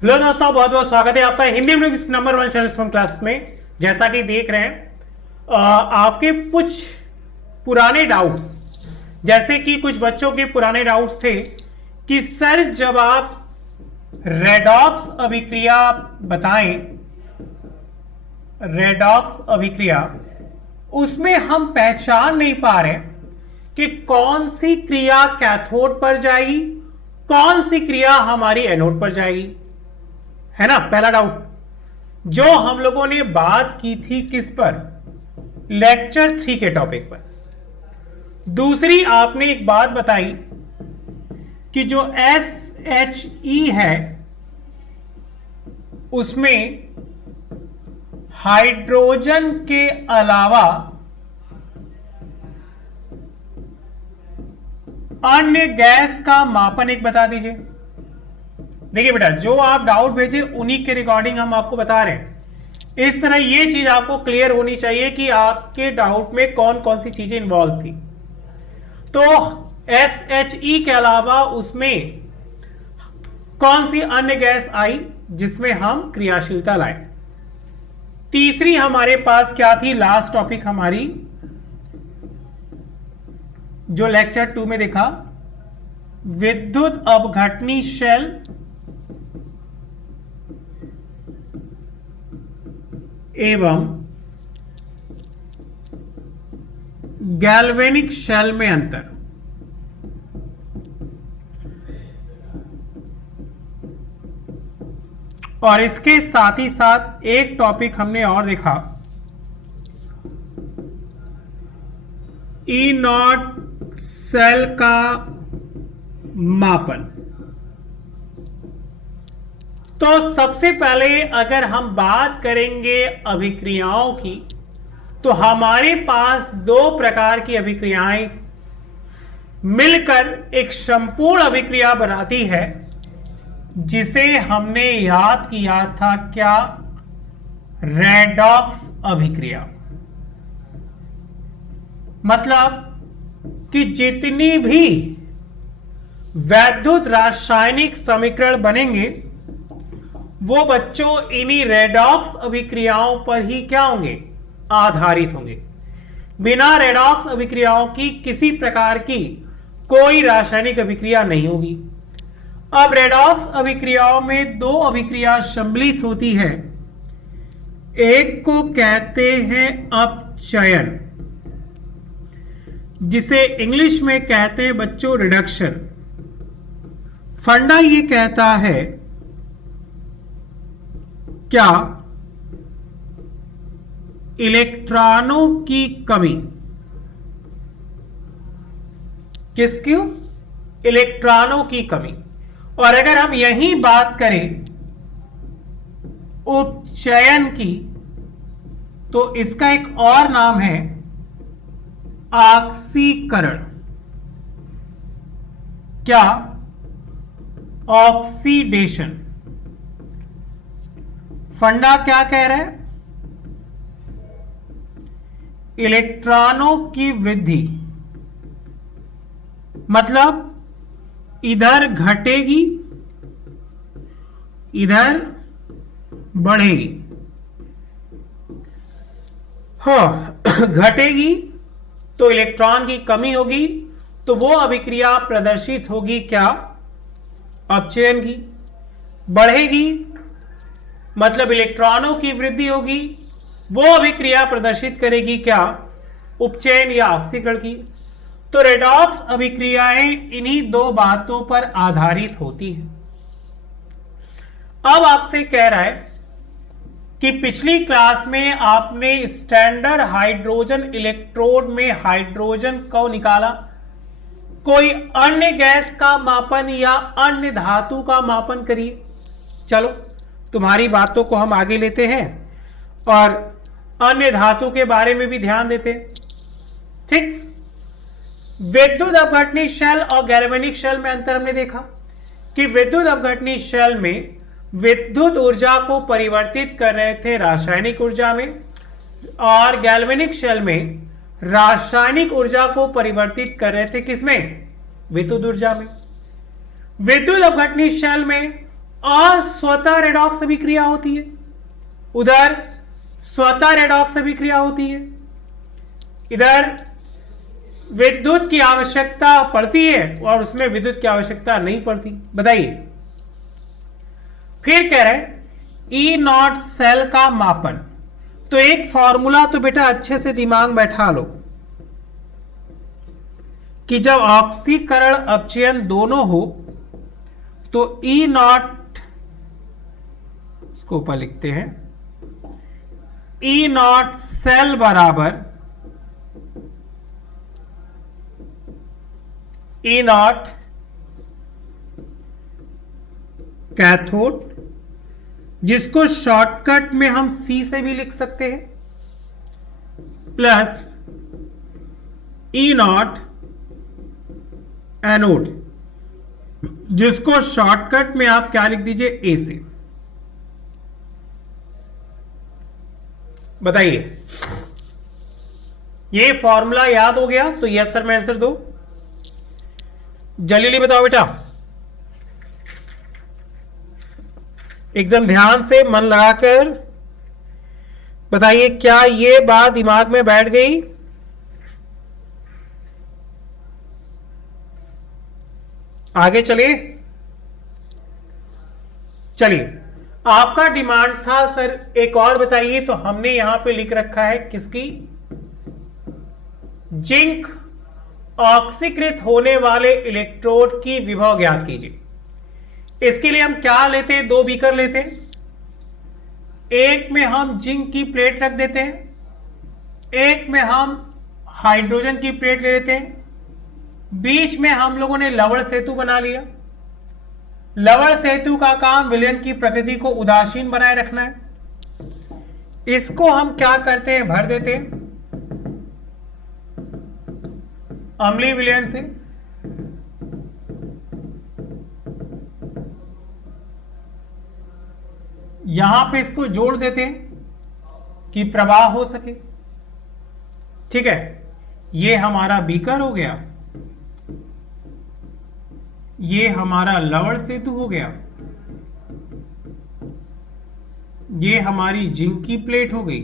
Hello दोस्तों, बहुत बहुत स्वागत है आपका हिंदी में नंबर 1 चैनल स्कूल क्लास में। जैसा कि देख रहे हैं आपके कुछ पुराने डाउट्स, जैसे कि कुछ बच्चों के पुराने डाउट्स थे कि सर जब आप रेडॉक्स अभिक्रिया बताएं, रेडॉक्स अभिक्रिया उसमें हम पहचान नहीं पा रहे कि कौन सी क्रिया कैथोड पर जाएगी, कौन सी क्रिया हमारी एनोड पर जाएगी, है ना। पहला डाउट जो हम लोगों ने बात की थी किस पर, लेक्चर 3 के टॉपिक पर। दूसरी आपने एक बात बताई कि जो SHE है उसमें हाइड्रोजन के अलावा अन्य गैस का मापन एक बता दीजिए। देखिए बेटा, जो आप डाउट भेजे उन्हीं के रिकॉर्डिंग हम आपको बता रहे हैं। इस तरह ये चीज आपको क्लियर होनी चाहिए कि आपके डाउट में कौन कौन सी चीजें इंवॉल्व थी। तो SHE के अलावा उसमें कौन सी अन्य गैस आई जिसमें हम क्रियाशीलता लाए। तीसरी हमारे पास क्या थी, लास्ट टॉपिक हमारी जो लेक्चर 2 में देखा, विद्युत अपघटनी शेल एवं गैल्वेनिक शेल में अंतर। और इसके साथ ही साथ एक टॉपिक हमने और देखा, E0 सेल का मापन। तो सबसे पहले अगर हम बात करेंगे अभिक्रियाओं की, तो हमारे पास दो प्रकार की अभिक्रियाएं मिलकर एक संपूर्ण अभिक्रिया बनाती है, जिसे हमने याद किया था क्या, रेडॉक्स अभिक्रिया। मतलब कि जितनी भी वैद्युत रासायनिक समीकरण बनेंगे वो बच्चों इन्हीं रेडॉक्स अभिक्रियाओं पर ही क्या होंगे, आधारित होंगे। बिना रेडॉक्स अभिक्रियाओं की किसी प्रकार की कोई रासायनिक अभिक्रिया नहीं होगी। अब रेडॉक्स अभिक्रियाओं में दो अभिक्रिया सम्मिलित होती है, एक को कहते हैं अपचयन, जिसे इंग्लिश में कहते हैं बच्चों रिडक्शन। फंडा ये कहता है क्या, इलेक्ट्रॉनों की कमी। किसकी, इलेक्ट्रॉनों की कमी। और अगर हम यही बात करें उपचयन की, तो इसका एक और नाम है ऑक्सीकरण। क्या, ऑक्सीडेशन। फंडा क्या कह रहा है, इलेक्ट्रॉनों की वृद्धि, मतलब इधर घटेगी इधर बढ़ेगी। हाँ, घटेगी तो इलेक्ट्रॉन की कमी होगी, तो वो अभिक्रिया प्रदर्शित होगी क्या, अपचयन की। बढ़ेगी मतलब इलेक्ट्रॉनों की वृद्धि होगी, वो अभिक्रिया प्रदर्शित करेगी क्या, उपचयन या ऑक्सीकरण की। तो रेडॉक्स अभिक्रियाएं इन्हीं दो बातों पर आधारित होती हैं। अब आपसे कह रहा है कि पिछली क्लास में आपने स्टैंडर्ड हाइड्रोजन इलेक्ट्रोड में हाइड्रोजन को निकाला, कोई अन्य गैस का मापन या अन्य धातु का मापन करिए। चलो तुम्हारी बातों को हम आगे लेते हैं और अन्य धातु के बारे में भी ध्यान देते हैं। ठीक, विद्युत अपघटनी शेल और गैल्वेनिक शेल में अंतर हमने देखा कि विद्युत अपघटनी शेल में विद्युत ऊर्जा को परिवर्तित कर रहे थे रासायनिक ऊर्जा में, और गैल्वेनिक शेल में रासायनिक ऊर्जा को परिवर्तित कर रहे थे किसमें, विद्युत ऊर्जा में। विद्युत अपघटनी शेल में अस्वतः रेडॉक्स अभिक्रिया होती है, उधर स्वतः रेडॉक्स अभिक्रिया होती है। इधर विद्युत की आवश्यकता पड़ती है और उसमें विद्युत की आवश्यकता नहीं पड़ती। बताइए, फिर कह रहे ई नॉट सेल का मापन। तो एक फॉर्मूला तो बेटा अच्छे से दिमाग बैठा लो कि जब ऑक्सीकरण अपचयन दोनों हो तो ई नॉट, इसको ऊपर लिखते हैं, ई नॉट सेल बराबर ई नॉट कैथोड, जिसको शॉर्टकट में हम सी से भी लिख सकते हैं, प्लस ई नॉट एनोड, जिसको शॉर्टकट में आप क्या लिख दीजिए, ए से। बताइए, ये फॉर्मूला याद हो गया तो यस सर में आंसर दो। जल्दी बताओ बेटा, एकदम ध्यान से मन लगाकर बताइए, क्या ये बात दिमाग में बैठ गई? आगे चलिए। चलिए, आपका डिमांड था सर एक और बताइए, तो हमने यहां पे लिख रखा है किसकी, जिंक ऑक्सीकृत होने वाले इलेक्ट्रोड की विभव ज्ञात कीजिए। इसके लिए हम क्या लेते हैं, दो बीकर लेते हैं, एक में हम जिंक की प्लेट रख देते हैं, एक में हम हाइड्रोजन की प्लेट ले लेते हैं, बीच में हम लोगों ने लवण सेतु बना लिया। लवण सेतु का काम विलयन की प्रकृति को उदासीन बनाए रखना है। इसको हम क्या करते हैं, भर देते हैं अम्लीय विलयन से। यहां पे इसको जोड़ देते हैं कि प्रवाह हो सके। ठीक है, ये हमारा बीकर हो गया, ये हमारा लवण सेतु हो गया, ये हमारी जिंक की प्लेट हो गई।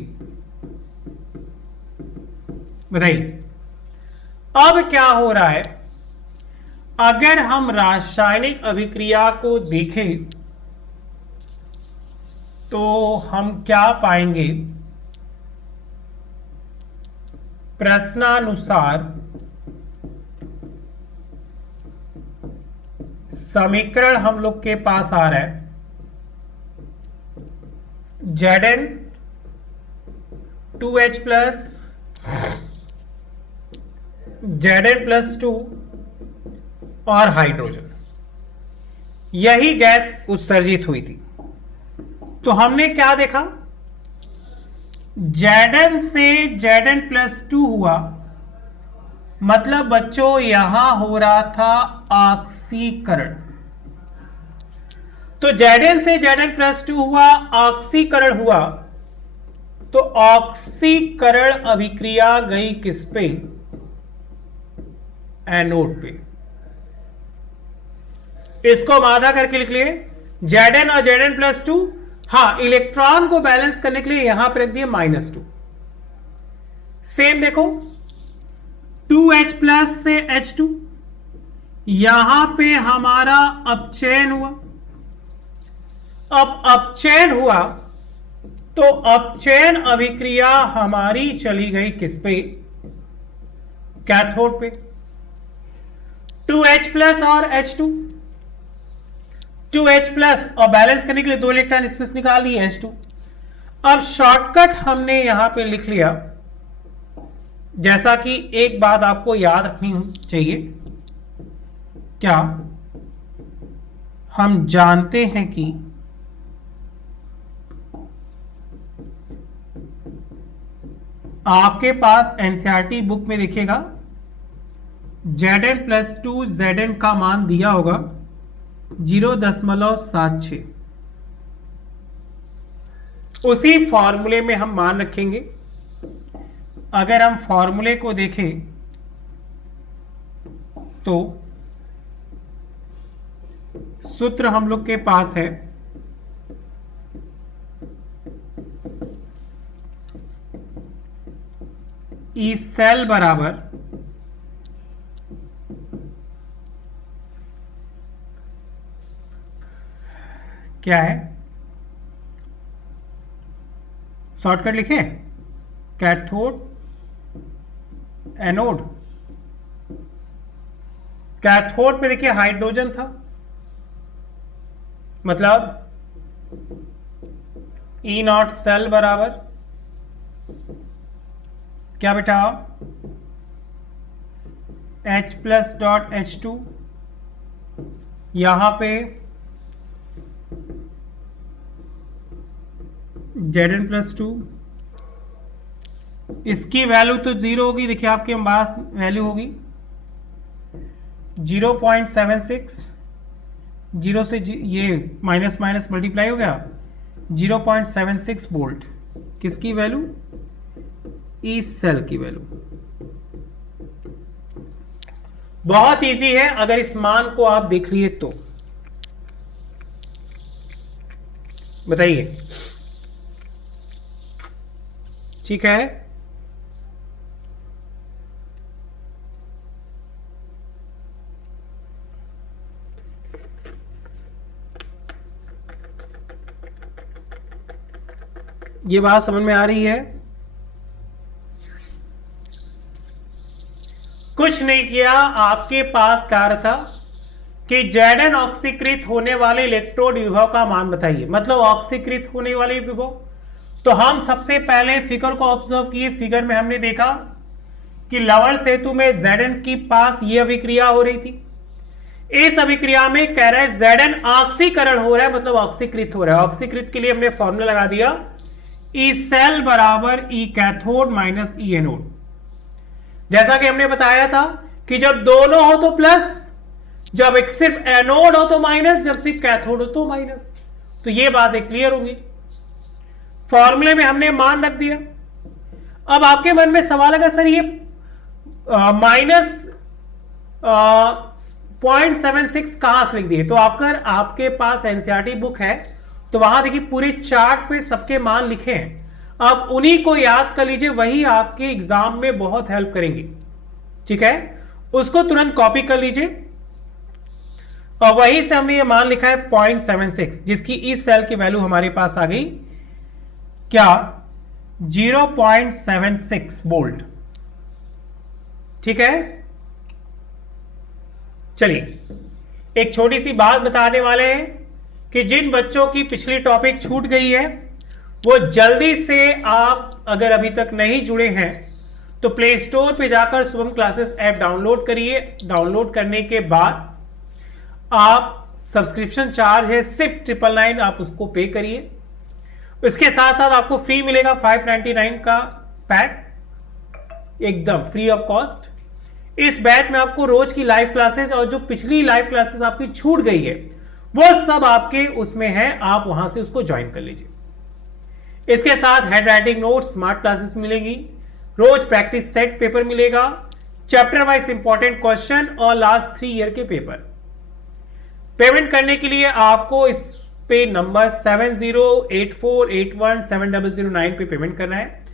बताइए, अब क्या हो रहा है, अगर हम रासायनिक अभिक्रिया को देखें तो हम क्या पाएंगे, प्रश्नानुसार समीकरण हम लोग के पास आ रहा है, Zn 2H plus Zn plus 2 और हाइड्रोजन, यही गैस उत्सर्जित हुई थी। तो हमने क्या देखा, Zn से Zn प्लस 2 हुआ, मतलब बच्चों यहां हो रहा था ऑक्सीकरण। तो Zn से Zn प्लस 2 हुआ, ऑक्सीकरण हुआ, तो ऑक्सीकरण अभिक्रिया गई किस पे, एनोड पे। इसको हम आधा करके लिख लिए, Zn और Zn प्लस 2, हाँ इलेक्ट्रॉन को बैलेंस करने के लिए यहां पर रख दिए -2। सेम देखो 2H प्लस से H2, यहां पे हमारा अपचयन हुआ। अब अपचयन हुआ तो अपचयन अभिक्रिया हमारी चली गई किस पे, कैथोड पे। 2H प्लस और H2, 2H प्लस और बैलेंस करने के लिए 2 इलेक्ट्रॉन इसमें निकाल लिए H2। अब शॉर्टकट हमने यहां पे लिख लिया, जैसा कि एक बात आपको याद रखनी चाहिए, क्या हम जानते हैं कि आपके पास एनसीईआरटी बुक में देखिएगा Zn प्लस 2 Zn का मान दिया होगा 0.76। उसी फॉर्मूले में हम मान रखेंगे। अगर हम फॉर्मूले को देखें तो सूत्र हम लोग के पास है ई सेल बराबर क्या है, शॉर्टकट लिखे, कैथोड एनोड। कैथोड पे देखिए हाइड्रोजन था, मतलब ई नॉट सेल बराबर क्या बेटा, H प्लस डॉट H2, यहां पे Zn प्लस 2, इसकी वैल्यू तो जीरो होगी, देखिए आपके पास वैल्यू होगी 0.76, जीरो से ये माइनस माइनस मल्टीप्लाई हो गया 0.76 वोल्ट, किसकी वैल्यू, इस सेल की वैल्यू। बहुत इजी है, अगर इस मान को आप देख लिए तो बताइए, ठीक है। ये बात समझ में आ रही है? कुछ नहीं किया, आपके पास कार्य था कि Zn ऑक्सीकृत होने वाले इलेक्ट्रोड विभव का मान बताइए, मतलब ऑक्सीकृत होने वाले विभव। तो हम सबसे पहले फिगर को ऑब्जर्व किए, फिगर में हमने देखा कि लवण सेतु में Zn की पास ये अभिक्रिया हो रही थी, इस अभिक्रिया में कह रहे हैं Zn ऑक्सीकरण हो रहा है, मतलब ऑक्सीकृत हो रहा है। ऑक्सीकृत के लिए हमने फॉर्मूला लगा दिया, ई सेल बराबर ई कैथोड माइनस ई एनोड। जैसा कि हमने बताया था कि जब दोनों हो तो प्लस, जब एक सिर्फ एनोड हो तो माइनस, जब सिर्फ कैथोड हो तो माइनस। तो ये बातें क्लियर होंगी। फॉर्मूले में हमने मान रख दिया। अब आपके मन में सवाल है सर ये माइनस 0.76 कहां से लिख दिए? तो अगर आपके पास एनसीईआरटी बुक है तो वहां देखिए पूरे चार्ट पे सबके मान लिखे हैं, अब उन्हीं को याद कर लीजिए, वही आपके एग्जाम में बहुत हेल्प करेंगे, ठीक है। उसको तुरंत कॉपी कर लीजिए और वहीं से हमने ये मान लिखा है 0.76, जिसकी इस सेल की वैल्यू हमारे पास आ गई क्या, 0.76 वोल्ट, ठीक है। चलिए एक छोटी सी बात बताने वाले हैं कि जिन बच्चों की पिछली टॉपिक छूट गई है वो जल्दी से, आप अगर अभी तक नहीं जुड़े हैं तो प्ले स्टोर पे जाकर शुभम क्लासेस ऐप डाउनलोड करिए। डाउनलोड करने के बाद आप सब्सक्रिप्शन चार्ज है सिर्फ 999, आप उसको पे करिए। इसके साथ साथ आपको फ्री मिलेगा 599 का पैक, एकदम फ्री ऑफ कॉस्ट। इस बैच में आपको रोज की लाइव क्लासेस और जो पिछली लाइव क्लासेस आपकी छूट गई है वो सब आपके उसमें है, आप वहां से उसको ज्वाइन कर लीजिए। इसके साथ hand writing notes, smart classes मिलेंगी, रोज प्रैक्टिस सेट पेपर मिलेगा, चैप्टर वाइज इंपॉर्टेंट क्वेश्चन और लास्ट 3 ईयर के पेपर। पेमेंट करने के लिए आपको इस पे नंबर 7084817009 पे पेमेंट करना है।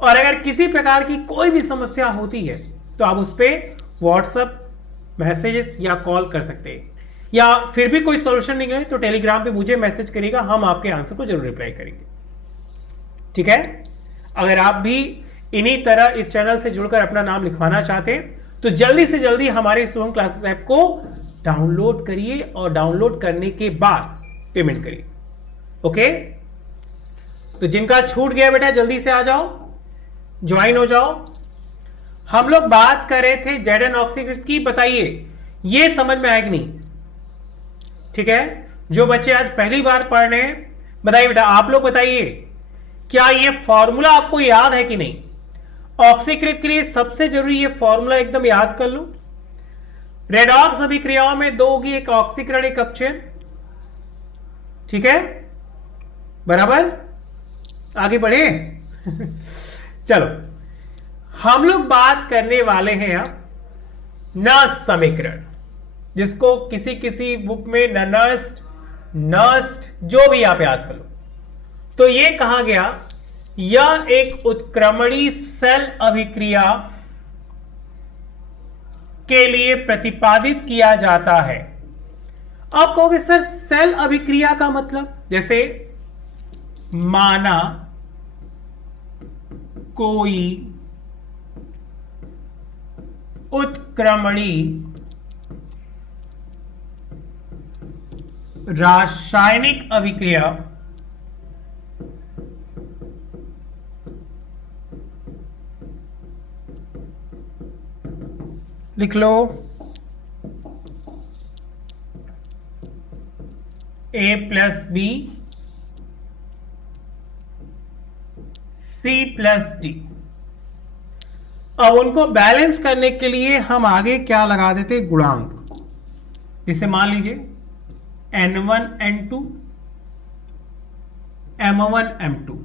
और अगर किसी प्रकार की कोई भी समस्या होती है तो आप उस पर व्हाट्सएप मैसेजेस या कॉल कर सकते हैं, या फिर भी कोई सॉल्यूशन नहीं है तो टेलीग्राम पे मुझे मैसेज करिएगा, हम आपके आंसर को जरूर रिप्लाई करेंगे, ठीक है। अगर आप भी इन्हीं तरह इस चैनल से जुड़कर अपना नाम लिखवाना चाहते हैं तो जल्दी से जल्दी हमारे शुभम क्लासेस ऐप को डाउनलोड करिए और डाउनलोड करने के बाद पेमेंट करिए, ओके। तो जिनका छूट गया बेटा जल्दी से आ जाओ, ज्वाइन हो जाओ। हम लोग बात कर रहे थे Zn ऑक्सीकृत की, बताइए ये समझ में आएगी नहीं, ठीक है। जो बच्चे आज पहली बार पढ़ रहे हैं बताइए बेटा, आप लोग बताइए क्या ये फॉर्मूला आपको याद है कि नहीं? ऑक्सीकृत के लिए सबसे जरूरी ये फॉर्मूला एकदम याद कर लो। रेडॉक्स अभिक्रियाओं में दो होगी, एक ऑक्सीकरण एक अपचयन, ठीक है, बराबर। आगे बढ़े चलो हम लोग बात करने वाले हैं अब नष्ट समीकरण, जिसको किसी किसी बुक में नष्ट नष्ट जो भी आप याद कर लो। तो ये कहा गया यह एक उत्क्रमणी सेल अभिक्रिया के लिए प्रतिपादित किया जाता है। आप कहोगे सर सेल अभिक्रिया का मतलब, जैसे माना कोई उत्क्रमणी रासायनिक अभिक्रिया लिख लो, A+B C+D। अब उनको बैलेंस करने के लिए हम आगे क्या लगा देते, गुणांक। जैसे मान लीजिए N1 N2 M1 M2।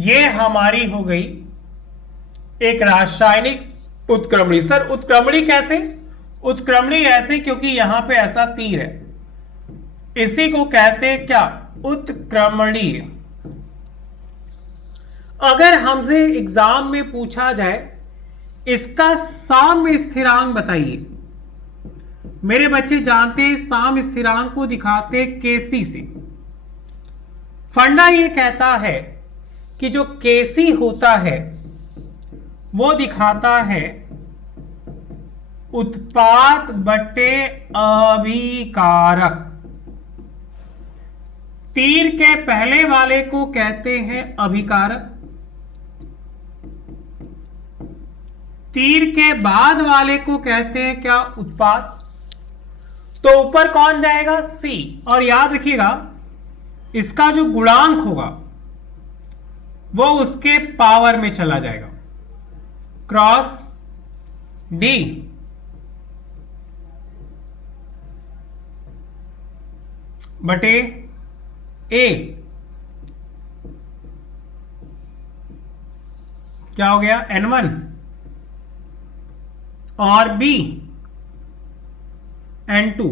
ये हमारी हो गई एक रासायनिक उत्क्रमणी। सर उत्क्रमणी कैसे? उत्क्रमणी ऐसे क्योंकि यहां पे ऐसा तीर है, इसी को कहते हैं क्या, उत्क्रमणीय। अगर हमसे एग्जाम में पूछा जाए इसका साम्य स्थिरांक बताइए, मेरे बच्चे जानते हैं साम्य स्थिरांक को दिखाते केसी से। फंडा ये कहता है कि जो केसी होता है वो दिखाता है उत्पाद बटे अभिकारक। तीर के पहले वाले को कहते हैं अभिकारक, तीर के बाद वाले को कहते हैं क्या, उत्पाद। तो ऊपर कौन जाएगा, सी। और याद रखिएगा इसका जो गुणांक होगा वो उसके पावर में चला जाएगा, क्रॉस डी। बटे ए क्या हो गया, N1 और B N2।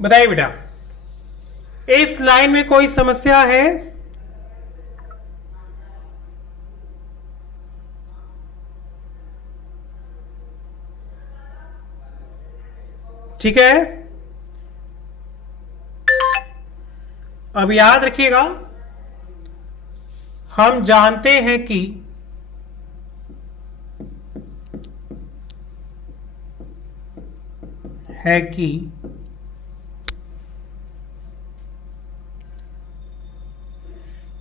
बताइए बेटा इस लाइन में कोई समस्या है? ठीक है, अब याद रखिएगा हम जानते हैं कि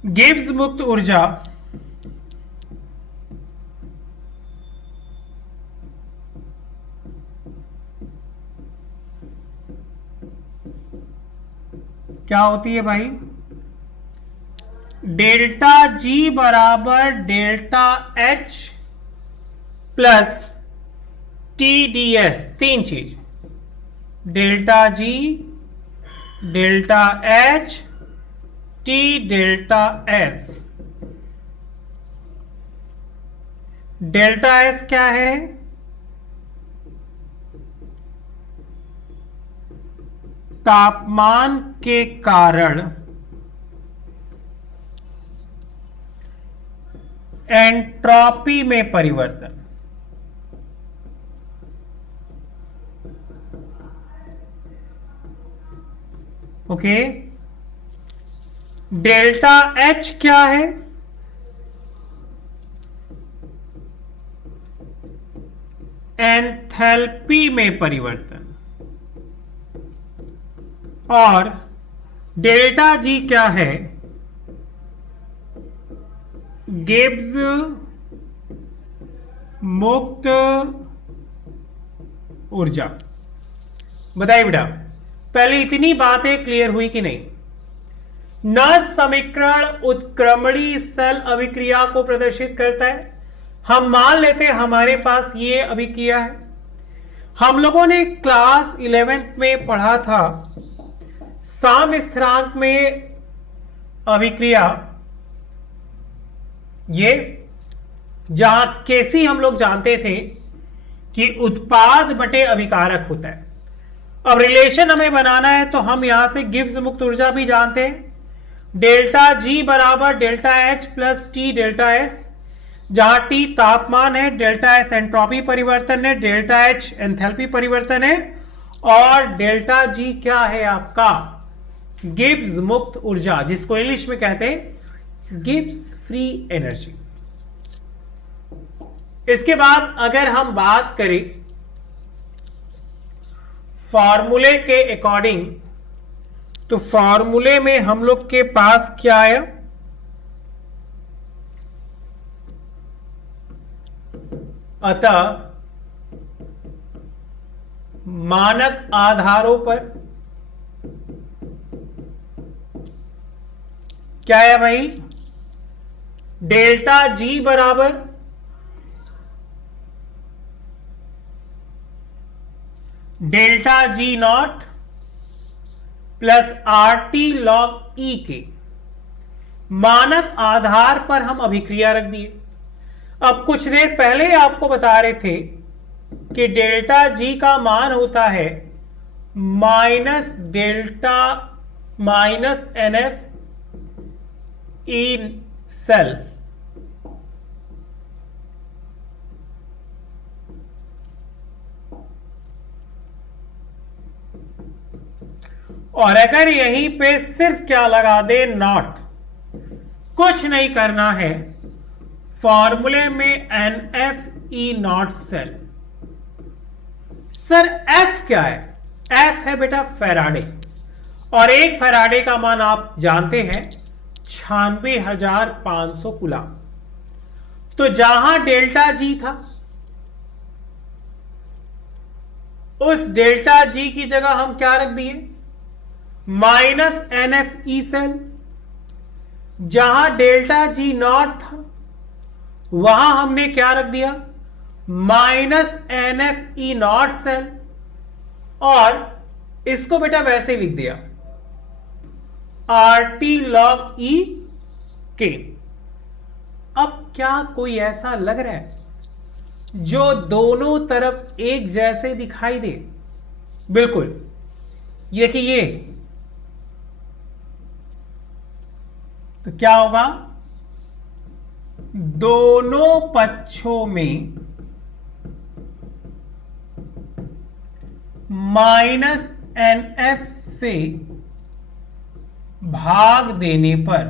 गिब्स मुक्त ऊर्जा क्या होती है भाई, डेल्टा जी बराबर डेल्टा एच प्लस TdS। तीन चीज, delta G, delta H, T delta S। Delta S क्या है, तापमान के कारण एंट्रोपी में परिवर्तन। ओके, डेल्टा H क्या है, एंथैल्पी में परिवर्तन। और डेल्टा G क्या है, गिब्स मुक्त ऊर्जा। बताइए बेटा पहले इतनी बातें क्लियर हुई कि नहीं? न समीकरण उत्क्रमणी सेल अभिक्रिया को प्रदर्शित करता है। हम मान लेते हैं हमारे पास ये अभिक्रिया है। हम लोगों ने क्लास 11th में पढ़ा था साम्य स्थिरांक में अभिक्रिया, ये जहां केसी हम लोग जानते थे कि उत्पाद बटे अभिकारक होता है। अब रिलेशन हमें बनाना है तो हम यहां से गिब्स मुक्त ऊर्जा भी जानते हैं, डेल्टा जी बराबर delta H plus T delta S, जहां टी तापमान है, डेल्टा एस एंट्रोपी परिवर्तन है, डेल्टा एच एंथैल्पी परिवर्तन है, और डेल्टा जी क्या है आपका गिब्स मुक्त ऊर्जा, जिसको इंग्लिश में कहते हैं गिब्स फ्री एनर्जी। इसके बाद अगर हम बात करें फॉर्मूले के अकॉर्डिंग, तो फॉर्मूले में हम लोग के पास क्या आया, अतः मानक आधारों पर क्या है भाई, डेल्टा जी बराबर delta G not plus R T log ई के मानक आधार पर हम अभिक्रिया रख दिए। अब कुछ देर पहले आपको बता रहे थे कि डेल्टा जी का मान होता है minus delta minus N F E cell, और अगर यहीं पे सिर्फ क्या लगा दे नॉट, कुछ नहीं करना है, फॉर्मूले में N F E not cell. Sir F क्या है, एफ है बेटा फैराडे, और एक फैराडे का मान आप जानते हैं 96,500 कूलम। तो जहां डेल्टा जी था उस डेल्टा जी की जगह हम क्या रख दिए, minus N F E cell. जहां डेल्टा जी नॉट था वहां हमने क्या रख दिया, minus N F E not cell, और इसको बेटा वैसे लिख दिया आर टी लॉग ई के। अब क्या कोई ऐसा लग रहा है जो दोनों तरफ एक जैसे दिखाई दे? बिल्कुल, ये कि ये तो क्या होगा, दोनों पक्षों में माइनस एन एफ से भाग देने पर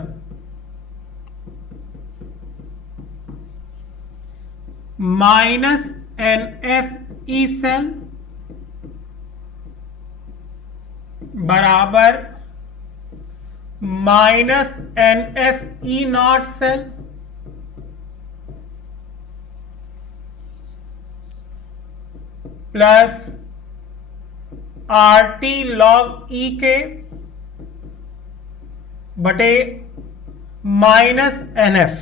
minus N F E cell बराबर minus N F E not cell plus R T log ई के बटे माइनस एन एफ।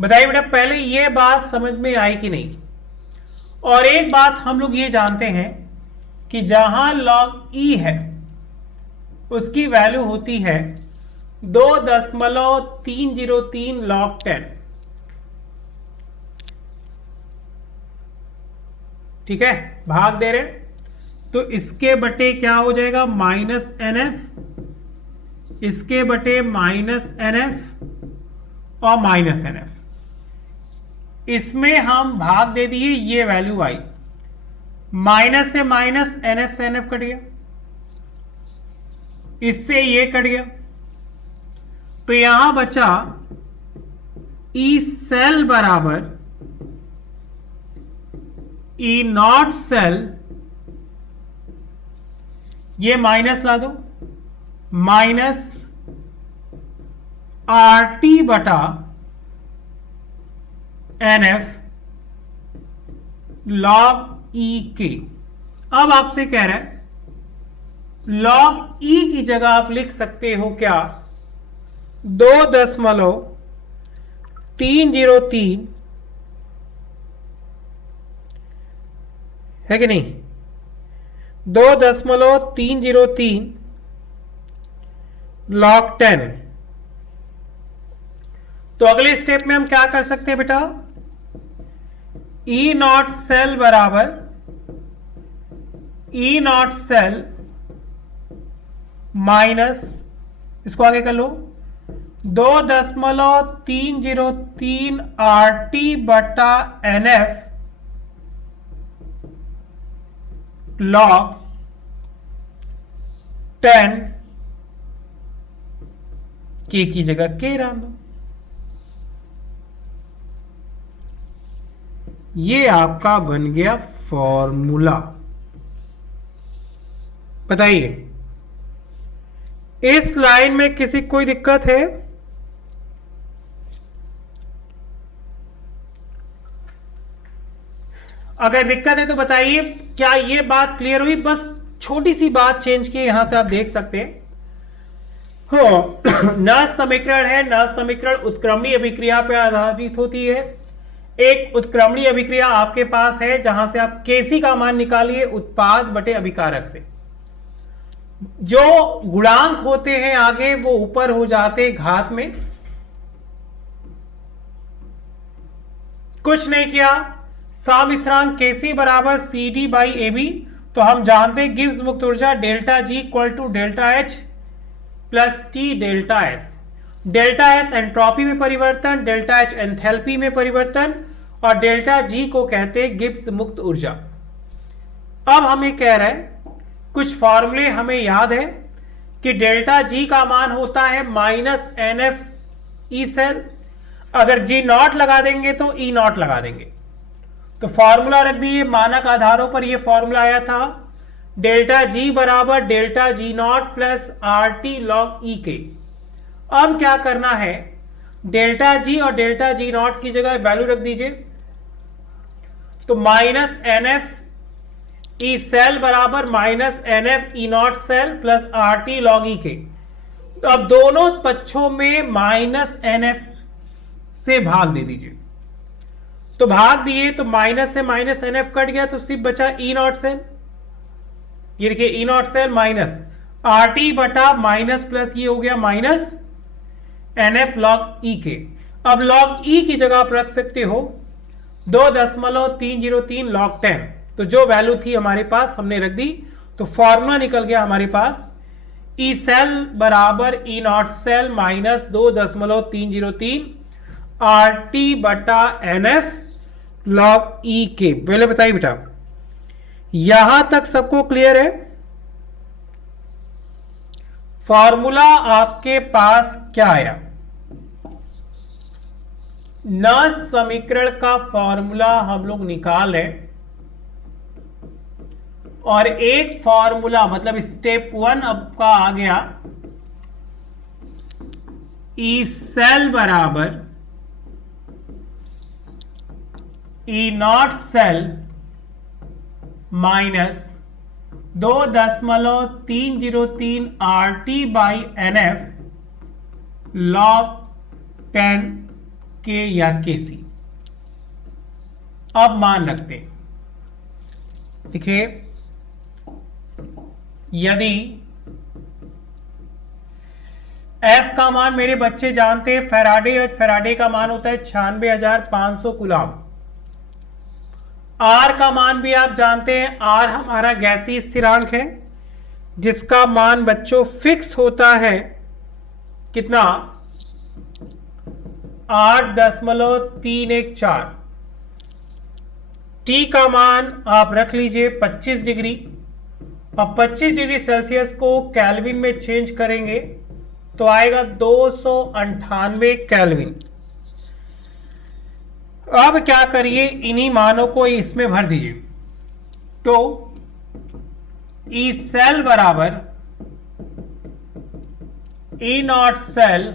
बताइए बेटा पहले यह बात समझ में आई कि नहीं? और एक बात हम लोग ये जानते हैं कि जहां लॉग ई है उसकी वैल्यू होती है 2.303 लॉग 10। ठीक है, भाग दे रहे तो इसके बटे क्या हो जाएगा, माइनस एन एफ, इसके बटे माइनस एन एफ और माइनस एन एफ। इसमें हम भाग दे दिए, ये वैल्यू आई, माइनस से माइनस एन एफ से एन एफ कट गया, इससे ये कट गया, तो यहां बचा ई सेल बराबर ई नॉट सेल, ये माइनस ला दो, माइनस आर टी बटा एन एफ लॉग ई के। अब आपसे कह रहा है लॉग ई की जगह आप लिख सकते हो क्या, 2.303 है कि नहीं, 2.303 log 10। तो अगले स्टेप में हम क्या कर सकते हैं बेटा, ई नॉट सेल बराबर ई नॉट सेल माइनस, इसको आगे कर लो, 2.303 RT बटा NF log 10 के की जगह के डाल दो। ये आपका बन गया फॉर्मूला। बताइए इस लाइन में किसी कोई दिक्कत है? अगर दिक्कत है तो बताइए, क्या ये बात क्लियर हुई? बस छोटी सी बात चेंज की, यहां से आप देख सकते हैं हो न समीकरण है, न समीकरण उत्क्रमणीय अभिक्रिया पर आधारित होती है। एक उत्क्रमणीय अभिक्रिया आपके पास है जहां से आप केसी का मान निकालिए उत्पाद बटे अभिकारक से। जो गुणांक होते हैं आगे वो ऊपर हो जाते घात में। कुछ नहीं किया, सामस्थिरांक केसी बराबर C D by A B. तो हम जानते हैं गिब्स मुक्त ऊर्जा delta G equal to delta H plus T delta S. Delta S entropy में परिवर्तन, डेल्टा एच एंथैल्पी में परिवर्तन, और डेल्टा जी को कहते हैं गिब्स मुक्त ऊर्जा। अब हमें कह रहे हैं कुछ फॉर्मूले हमें याद है कि डेल्टा जी का मान होता है minus N F E cell. अगर जी नॉट लगा देंगे तो ई नॉट लगा देंगे। तो फॉर्मूला रख दिए, मानक आधारों पर यह फॉर्मूला आया था डेल्टा जी बराबर delta G not plus R T log ई के। अब क्या करना है, डेल्टा जी और डेल्टा जी नॉट की जगह वैल्यू रख दीजिए। तो minus N F E cell बराबर minus N F E not cell plus R T log ई के। तो अब दोनों पक्षों में माइनस एन एफ से भाग दे दीजिए। तो भाग दिए तो माइनस से माइनस एन एफ कट गया तो सिर्फ बचा ई नॉट सेल। ये देखिए E not cell minus R T बटा माइनस प्लस ये हो गया माइनस एन एफ लॉग ई के। अब लॉग ई की जगह आप रख सकते हो 2.303 लॉग 10। तो जो वैल्यू थी हमारे पास हमने रख दी। तो फॉर्मूला निकल गया हमारे पास ई सेल बराबर E not cell minus 2.303 R T बटा एन एफ लॉग ई के। पहले बताइए बेटा, यहां तक सबको क्लियर है? फॉर्मूला आपके पास क्या आया? न समीकरण का फॉर्मूला हम लोग निकाल रहे, और एक फॉर्मूला मतलब स्टेप 1 आपका आ गया ई सेल बराबर E not cell minus 2.303 R T by N F log 10 K या के सी। अब मान रखते हैं, देखिए यदि F का मान मेरे बच्चे जानते हैं फैराडे, और फैराडे का मान होता है 96,500 कूलम। R का मान भी आप जानते हैं, R हमारा गैसीय स्थिरांक है जिसका मान बच्चों फिक्स होता है कितना, 8.314। T का मान आप रख लीजिए 25 डिग्री, और 25 डिग्री सेल्सियस को केल्विन में चेंज करेंगे तो आएगा 298 केल्विन। अब क्या करिए, इन्हीं मानों को इसमें भर दीजिए। तो ई सेल बराबर E not cell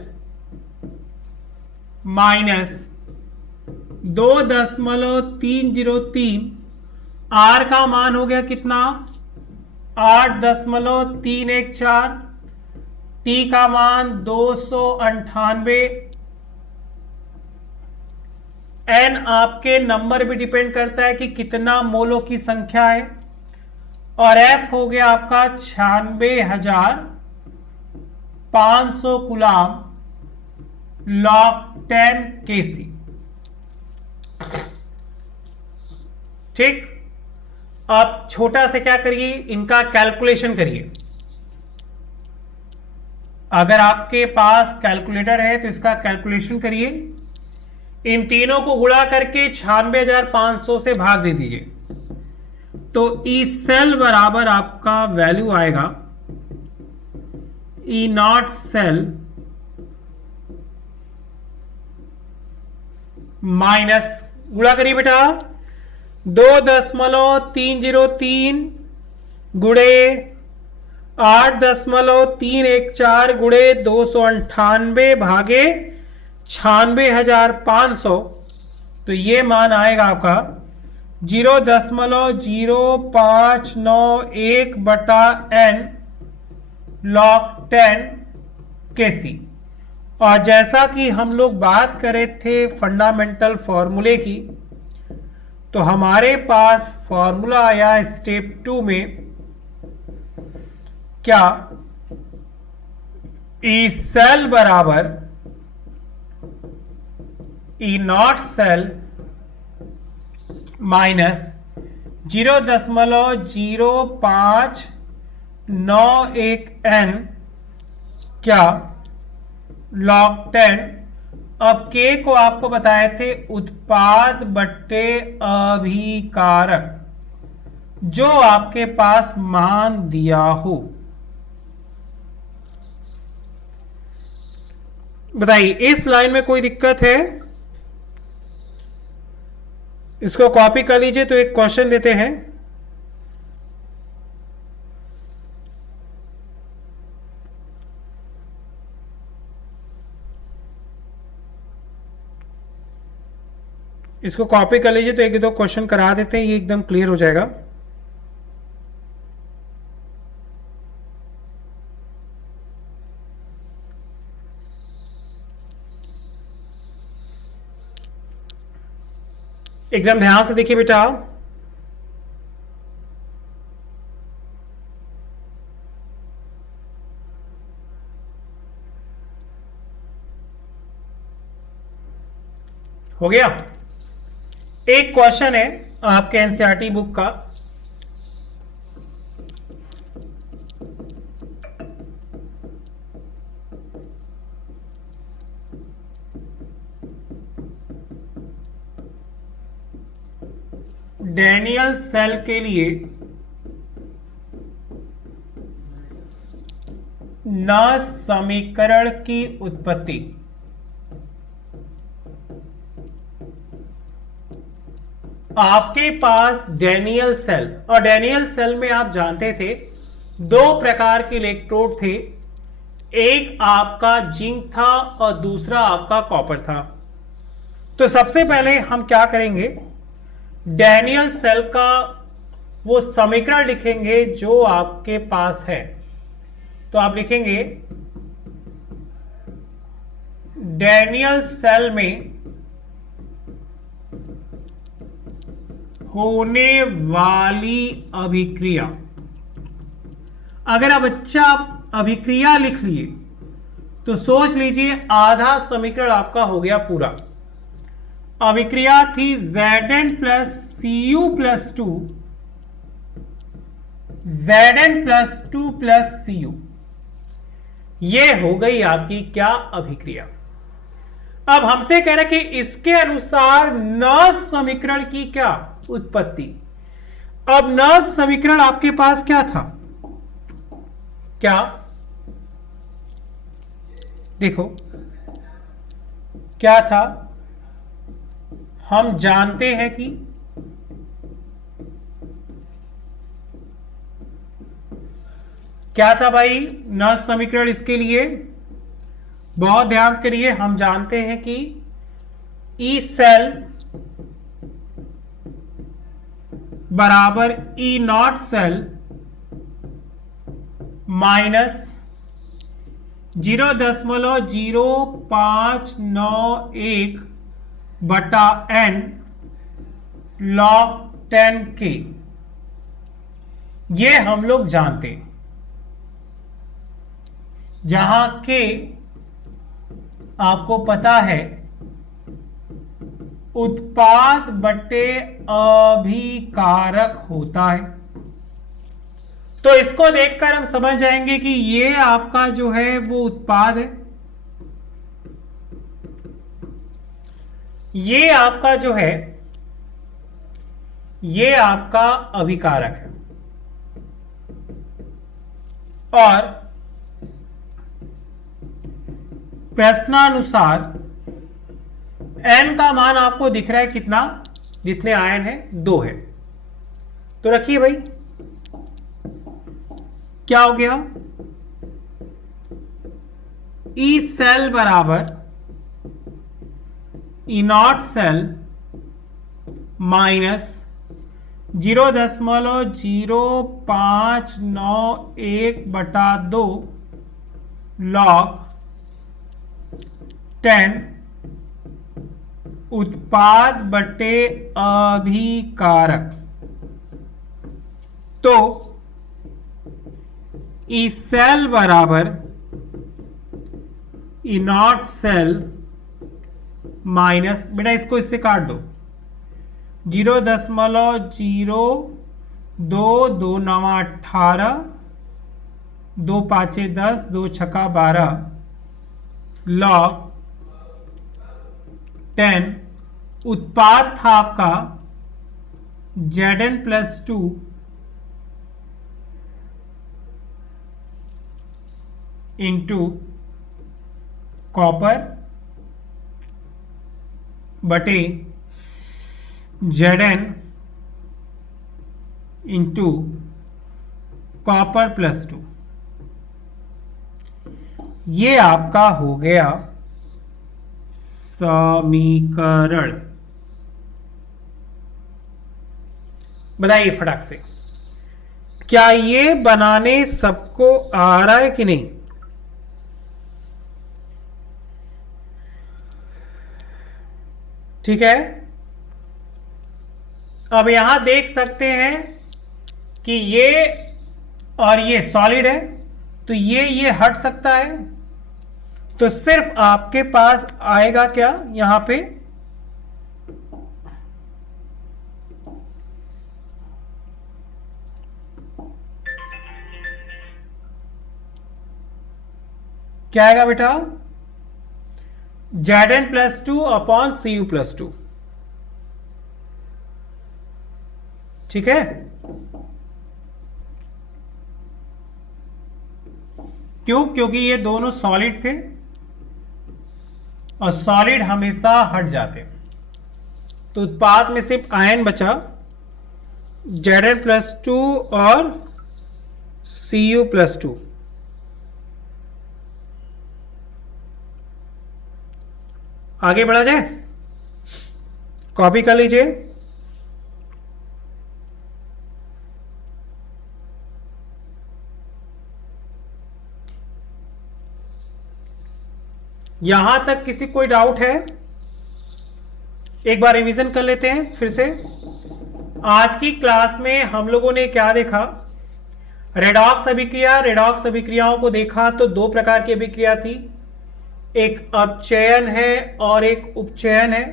minus 2.303 are का मान हो गया कितना, 8.314। टी का मान 298। एन आपके नंबर भी डिपेंड करता है कि कितना मोलों की संख्या है, और एफ हो गया आपका 96,500 कूलम log 10 kc। ठीक, आप छोटा से क्या करिए, इनका कैलकुलेशन करिए। अगर आपके पास कैलकुलेटर है तो इसका कैलकुलेशन करिए। इन तीनों को गुणा करके 96,500 से भाग दे दीजिए, तो ई सेल बराबर आपका वैल्यू आएगा ई नॉट सेल माइनस, गुणा करिए बेटा, 2.303 गुणे 8.314 गुणे 298 भागे 96,500, तो ये मान आएगा आपका 0.0591 बटा n log 10 kc। और जैसा कि हम लोग बात करे थे फंडामेंटल फॉर्मूले की, तो हमारे पास फॉर्मूला आया स्टेप 2 में, क्या, ई सेल बराबर E not cell minus 0.0591 n क्या log 10। अब के को आपको बताए थे उत्पाद बट्टे अभिकारक, जो आपके पास मान दिया हो। बताइए, इस लाइन में कोई दिक्कत है? इसको कॉपी कर लीजिए। तो एक क्वेश्चन देते हैं, इसको कॉपी कर लीजिए, तो एक दो क्वेश्चन करा देते हैं, ये एकदम क्लियर हो जाएगा। एकदम ध्यान से देखिए बेटा, हो गया। एक क्वेश्चन है आपके एनसीईआरटी बुक का, डैनियल सेल के लिए न समीकरण की उत्पत्ति। आपके पास डैनियल सेल, और डैनियल सेल में आप जानते थे दो प्रकार के इलेक्ट्रोड थे, एक आपका जिंक था और दूसरा आपका कॉपर था। तो सबसे पहले हम क्या करेंगे, डैनियल सेल का वो समीकरण लिखेंगे जो आपके पास है। तो आप लिखेंगे डैनियल सेल में होने वाली अभिक्रिया। अगर आप अच्छा अभिक्रिया लिख लिए तो सोच लीजिए आधा समीकरण आपका हो गया पूरा। अभिक्रिया थी Zn plus Cu plus 2, Zn plus 2 plus Cu, ये हो गई आपकी क्या अभिक्रिया। अब हमसे कह रहे कि इसके अनुसार न समीकरण की क्या उत्पत्ति। अब न समीकरण आपके पास क्या था, क्या देखो क्या था, हम जानते हैं कि क्या था भाई न समीकरण इसके लिए, बहुत ध्यान से करिए। हम जानते हैं कि ई सेल बराबर ई नॉट सेल माइनस 0.0591 बटा n log 10 के, ये हम लोग जानते हैं, जहां के आपको पता है उत्पाद बटे अभिकारक होता है। तो इसको देखकर हम समझ जाएंगे कि ये आपका जो है वो उत्पाद है, ये आपका जो है ये आपका अभिकारक है। और प्रश्नानुसार n का मान आपको दिख रहा है कितना, जितने आयन है 2 है। तो रखिए भाई, क्या हो गया, ई सेल बराबर E not cell minus 0.0591/2 log 10 उत्पाद बटे अभिकारक। तो ई सेल बराबर ई नॉट सेल माइनस, बेटा इसको इससे काट दो, 0.02 9 18 2 5 10 2 6 12 log 10 उत्पाद था आपका Zn+2 इंटू कॉपर बटे Zn इंटू कॉपर+2। ये आपका हो गया समीकरण। बताइए फटाक से, क्या ये बनाने सबको आ रहा है कि नहीं? ठीक है, अब यहां देख सकते हैं कि ये और ये सॉलिड है, तो ये हट सकता है, तो सिर्फ आपके पास आएगा क्या यहां पे, क्या आएगा बेटा, Zn+2 अपॉन Cu+2। ठीक है, क्यों? क्योंकि ये दोनों सॉलिड थे और सॉलिड हमेशा हट जाते, तो उत्पाद में सिर्फ आयन बचा Zn+2 और Cu+2। आगे बढ़ा जाए, कॉपी कर लीजिए। यहां तक किसी कोई डाउट है? एक बार रिवीजन कर लेते हैं फिर से। आज की क्लास में हम लोगों ने क्या देखा, रेडॉक्स अभिक्रिया, रेडॉक्स अभिक्रियाओं को देखा तो 2 प्रकार की अभिक्रिया थी, एक अपचयन है और एक उपचयन है।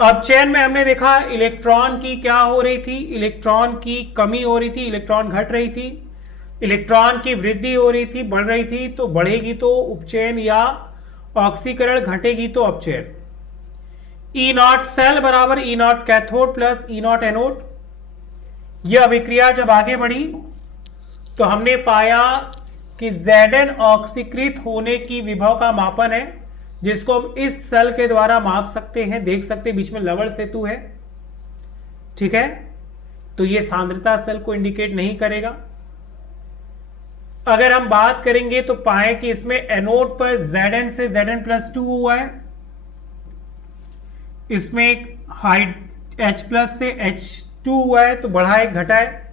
अपचयन में हमने देखा इलेक्ट्रॉन की क्या हो रही थी, इलेक्ट्रॉन की कमी हो रही थी, इलेक्ट्रॉन घट रही थी, इलेक्ट्रॉन की वृद्धि हो रही थी, बढ़ रही थी, तो बढ़ेगी तो उपचयन या ऑक्सीकरण, घटेगी तो अपचयन। ई नॉट सेल बराबर E naught cathode plus E naught anode. यह अभिक्रिया जब आगे बढ़ी तो हमने पाया कि Zn ऑक्सीकृत होने की विभव का मापन है, जिसको हम इस सेल के द्वारा माप सकते हैं, देख सकते हैं बीच में लवण सेतु है। ठीक है, तो ये सांद्रता सेल को इंडिकेट नहीं करेगा। अगर हम बात करेंगे तो पाए कि इसमें एनोड पर Zn से Zn+2 हुआ है, इसमें एक H+ से H2 हुआ है, तो बढ़ा है घटा है।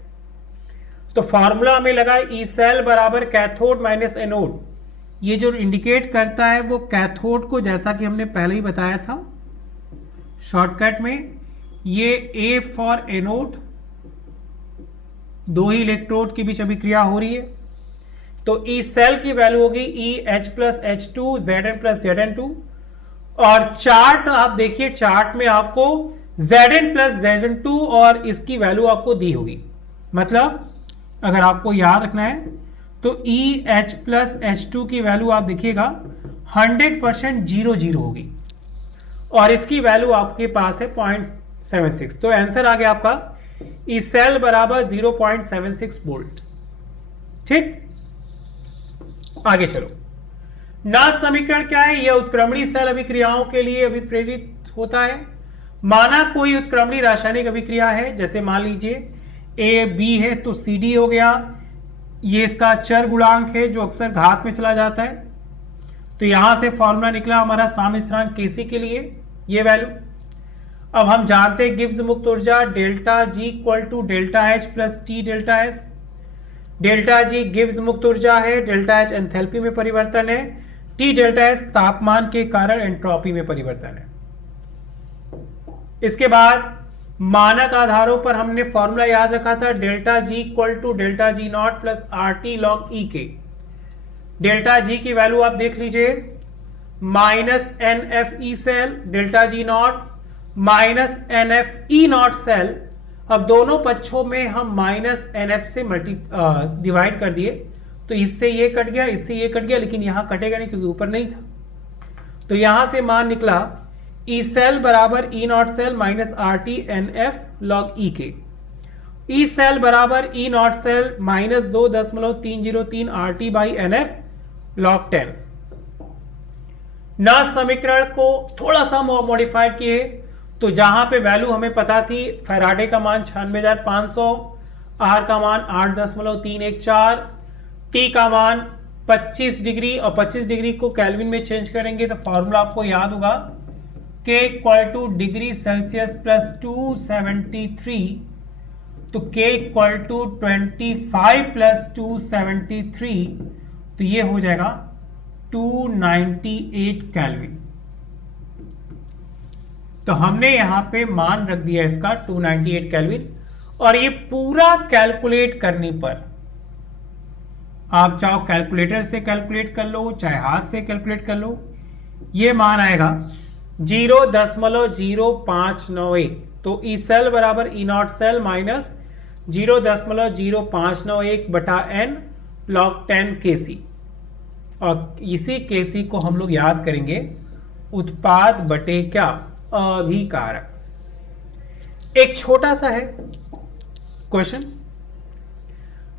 तो फॉर्मूला में लगा ई सेल बराबर कैथोड माइनस एनोड। ये जो इंडिकेट करता है वो कैथोड को, जैसा कि हमने पहले ही बताया था शॉर्टकट में, ये A for anode, 2 he electrode के बीच अभिक्रिया हो रही है। तो ई सेल की वैल्यू होगी E H plus H two Z N plus Z N two. और चार्ट आप देखिए, चार्ट में आपको Z N plus Z N two और इसकी वैल्यू आपको दी होगी। मतलब अगर आपको याद रखना है तो ई एच प्लस एच टू की वैल्यू आप देखिएगा 100% 0 होगी और इसकी वैल्यू आपके पास है 0.76। तो आंसर आ गया आपका ई सेल बराबर 0.76 वोल्ट। ठीक, आगे चलो। ना समीकरण क्या है? यह उत्क्रमणी सेल अभिक्रियाओं के लिए अभिप्रेरित होता है। माना कोई उत्क्रमणी रासायनिक अभिक्रिया है, जैसे मान लीजिए ए बी है तो सी डी हो गया। ये इसका चर गुणांक है जो अक्सर घात में चला जाता है। तो यहां से फॉर्मूला निकला हमारा साम्य केसी के लिए ये वैल्यू। अब हम जानते हैं गिब्स मुक्त ऊर्जा delta G equal to delta H plus T delta S. Delta G Gibbs मुक्त ऊर्जा है, डेल्टा एच एंथैल्पी में परिवर्तन है, टी डेल्टा एस तापमान के कारण एंट्रोपी में परिवर्तन है। इसके बाद मानक आधारों पर हमने फॉर्मूला याद रखा था delta G equal to delta G not plus R T log E K. Delta G की वैल्यू आप देख लीजिए minus N F E cell, delta G naught minus N F E not cell. अब दोनों पक्षों में हम माइनस एन एफ से डिवाइड कर दिए तो इससे ये कट गया, इससे ये कट गया, लेकिन यहां कटेगा नहीं क्योंकि ऊपर नहीं था। तो यहां से मान निकला ई सेल बराबर E not cell minus R T N F log E K. E cell बराबर E not cell minus 2.303 R T by N F log 10। ना समीकरण को थोड़ा सा मॉडिफाइड किए तो जहां पे वैल्यू हमें पता थी फैराडे का मान 96,500, आर का मान 8.314, टी का मान 25 डिग्री और 25 डिग्री को केल्विन में चेंज करेंगे तो फॉर्मूला आपको याद होगा के equal two degree Celsius plus 273। तो के इक्वल टू 25 प्लस 273 तो ये हो जाएगा 298 केल्विन। तो हमने यहां पे मान रख दिया इसका 298 केल्विन। और ये पूरा कैलकुलेट करने पर आप चाहो कैलकुलेटर से कैलकुलेट कर लो चाहे हाथ से कैलकुलेट कर लो, ये मान आएगा 0.0591। तो ई सेल बराबर ई नॉट सेल माइनस 0.0591 बटा एन लॉग 10 केसी। और इसी केसी को हम लोग याद करेंगे उत्पाद बटे क्या अभिकारक। एक छोटा सा है क्वेश्चन,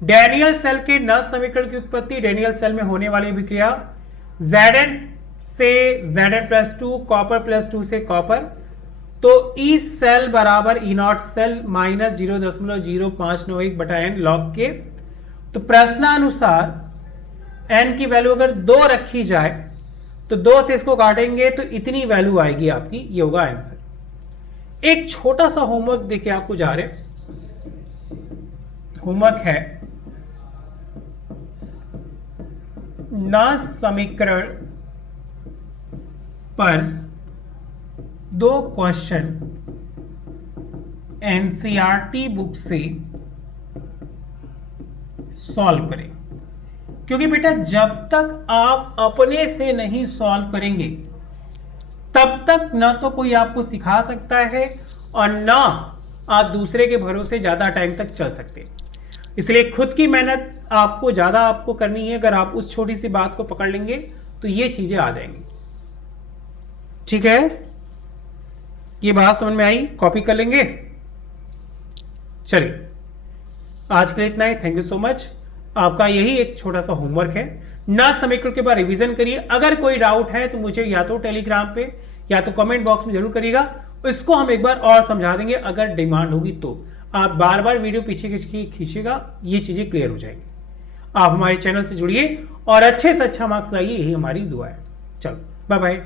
डैनियल सेल के नस समीकरण की उत्पत्ति। डैनियल सेल में होने वाली अभिक्रिया Zn से Zn+2 कॉपर +2 से कॉपर। तो ई सेल बराबर ई नॉट सेल माइनस 0.0591 बटा एन लॉग के। तो प्रश्नानुसार एन की वैल्यू अगर 2 रखी जाए तो 2 से इसको काटेंगे तो इतनी वैल्यू आएगी आपकी, ये होगा आंसर। एक छोटा सा होमवर्क देके आपको जा रहे, होमवर्क है नस समीकरण पर 2 क्वेश्चन एनसीईआरटी बुक से सॉल्व करें। क्योंकि बेटा जब तक आप अपने से नहीं सॉल्व करेंगे तब तक ना तो कोई आपको सिखा सकता है और ना आप दूसरे के भरोसे ज्यादा टाइम तक चल सकते। इसलिए खुद की मेहनत आपको ज्यादा करनी है। अगर आप उस छोटी सी बात को पकड़ लेंगे तो ये चीजें आ जाएंगी। ठीक है, ये बात समझ में आई? कॉपी कर लेंगे। चलिए आज के लिए इतना ही। Thank you so much. आपका यही एक छोटा सा होमवर्क है। ना समीकरण के बाद रिवीजन करिए। अगर कोई डाउट है तो मुझे या तो टेलीग्राम पे या तो कमेंट बॉक्स में जरूर करिएगा, इसको हम एक बार और समझा देंगे। अगर डिमांड होगी तो आप बार बार वीडियो पीछे खींचेगा, ये चीजें क्लियर हो जाएंगी। आप हमारे चैनल से जुड़िए और अच्छे से अच्छा मार्क्स लाइए, यही हमारी दुआ है। चलो बाय बाय।